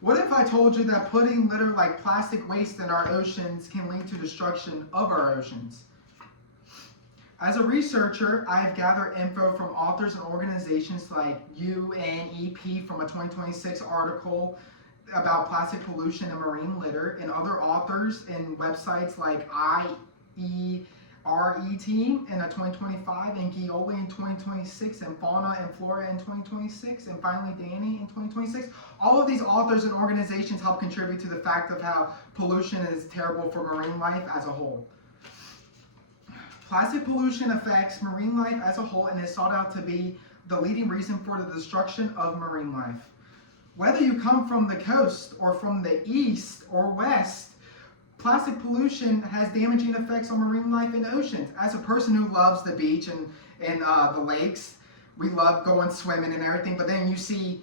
What if I told you that putting litter like plastic waste in our oceans can lead to destruction of our oceans? As a researcher, I have gathered info from authors and organizations like UNEP from a 2026 article about plastic pollution and marine litter, and other authors and websites like IERET in a 2025, and Gioli in 2026, and Fauna and Flora in 2026, and finally Danny in 2026. All of these authors and organizations help contribute to the fact of how pollution is terrible for marine life as a whole. Plastic pollution affects marine life as a whole and is sought out to be the leading reason for the destruction of marine life. Whether you come from the coast or from the east or west, plastic pollution has damaging effects on marine life and oceans. As a person who loves the beach and the lakes, we love going swimming and everything, but then you see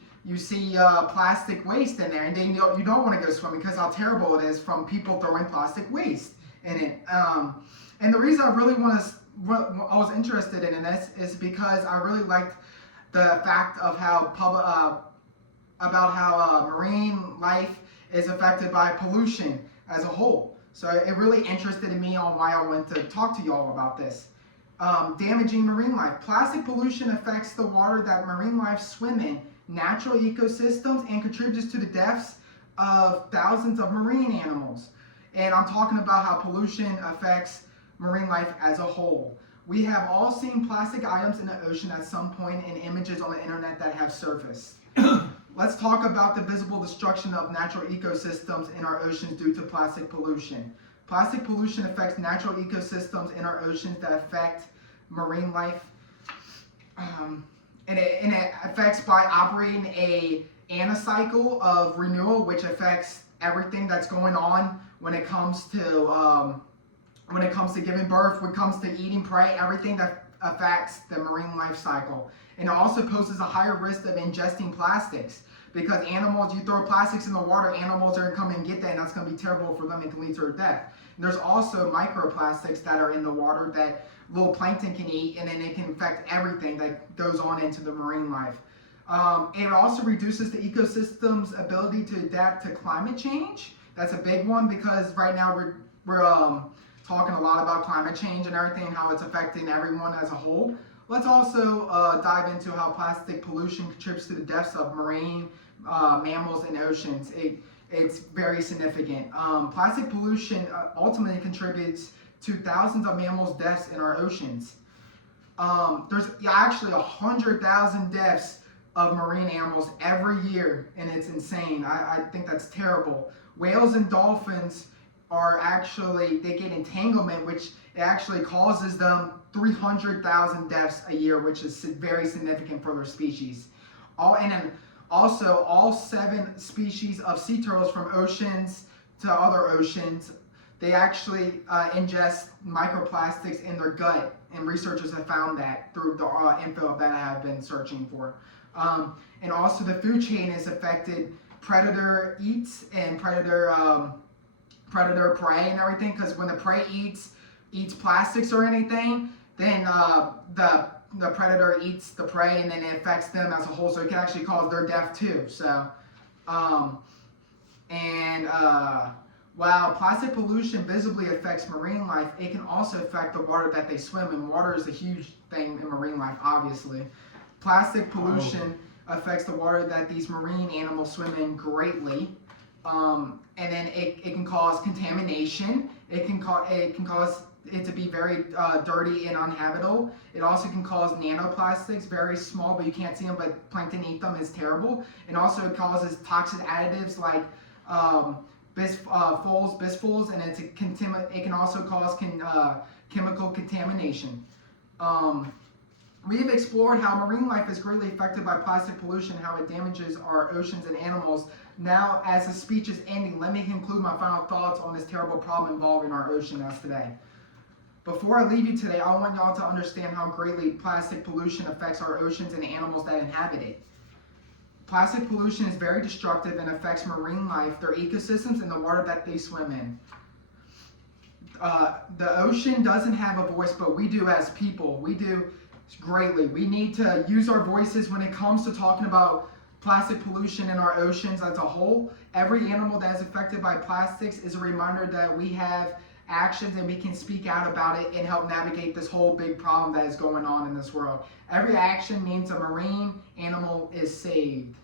plastic waste in there, and then you don't want to go swimming because how terrible it is from people throwing plastic waste in it. And the reason I I was interested in this is because I really liked the fact of how marine life is affected by pollution as a whole. So it really interested me on why I wanted to talk to y'all about this. Damaging marine life. Plastic pollution affects the water that marine life swim in, natural ecosystems, and contributes to the deaths of thousands of marine animals. And I'm talking about how pollution affects marine life as a whole. We have all seen plastic items in the ocean at some point in images on the internet that have surfaced. Let's talk about the visible destruction of natural ecosystems in our oceans due to plastic pollution. Plastic pollution affects natural ecosystems in our oceans that affect marine life. And it affects by operating a anacycle of renewal, which affects everything that's going on when it comes to giving birth, when it comes to eating prey, everything that affects the marine life cycle. And it also poses a higher risk of ingesting plastics, because animals, you throw plastics in the water, animals are going to come and get that, and that's going to be terrible for them and can lead to their death. And there's also microplastics that are in the water that little plankton can eat, and then it can affect everything that goes on into the marine life. It also reduces the ecosystem's ability to adapt to climate change. That's a big one, because right now we're talking a lot about climate change and everything, how it's affecting everyone as a whole. Let's also dive into how plastic pollution contributes to the deaths of marine mammals in oceans. It's very significant. Plastic pollution ultimately contributes to thousands of mammals' deaths in our oceans. There's actually 100,000 deaths of marine animals every year, and it's insane. I think that's terrible. Whales and dolphins they get entanglement, which actually causes them 300,000 deaths a year, which is very significant for their species. All 7 species of sea turtles from oceans to other oceans, they actually ingest microplastics in their gut, and researchers have found that through the info that I have been searching for. And also the food chain is affected. Predator eats and predator prey and everything, because when the prey eats plastics or anything, then the predator eats the prey, and then it affects them as a whole, so it can actually cause their death too. So while plastic pollution visibly affects marine life, it can also affect the water that they swim in. Water is a huge thing in marine life, obviously. Plastic pollution affects the water that these marine animals swim in greatly. And then it can cause contamination. It can cause it to be very dirty and uninhabitable. It also can cause nanoplastics, very small, but you can't see them, but plankton eat them. Is terrible. And also it causes toxic additives like bispholes, and it can also cause chemical contamination. We have explored how marine life is greatly affected by plastic pollution, how it damages our oceans and animals. Now, as the speech is ending, let me conclude my final thoughts on this terrible problem involving our ocean as today. Before I leave you today, I want y'all to understand how greatly plastic pollution affects our oceans and the animals that inhabit it. Plastic pollution is very destructive and affects marine life, their ecosystems, and the water that they swim in. The ocean doesn't have a voice, but we do as people. We do greatly. We need to use our voices when it comes to talking about plastic pollution in our oceans as a whole. Every animal that is affected by plastics is a reminder that we have actions and we can speak out about it and help navigate this whole big problem that is going on in this world. Every action means a marine animal is saved.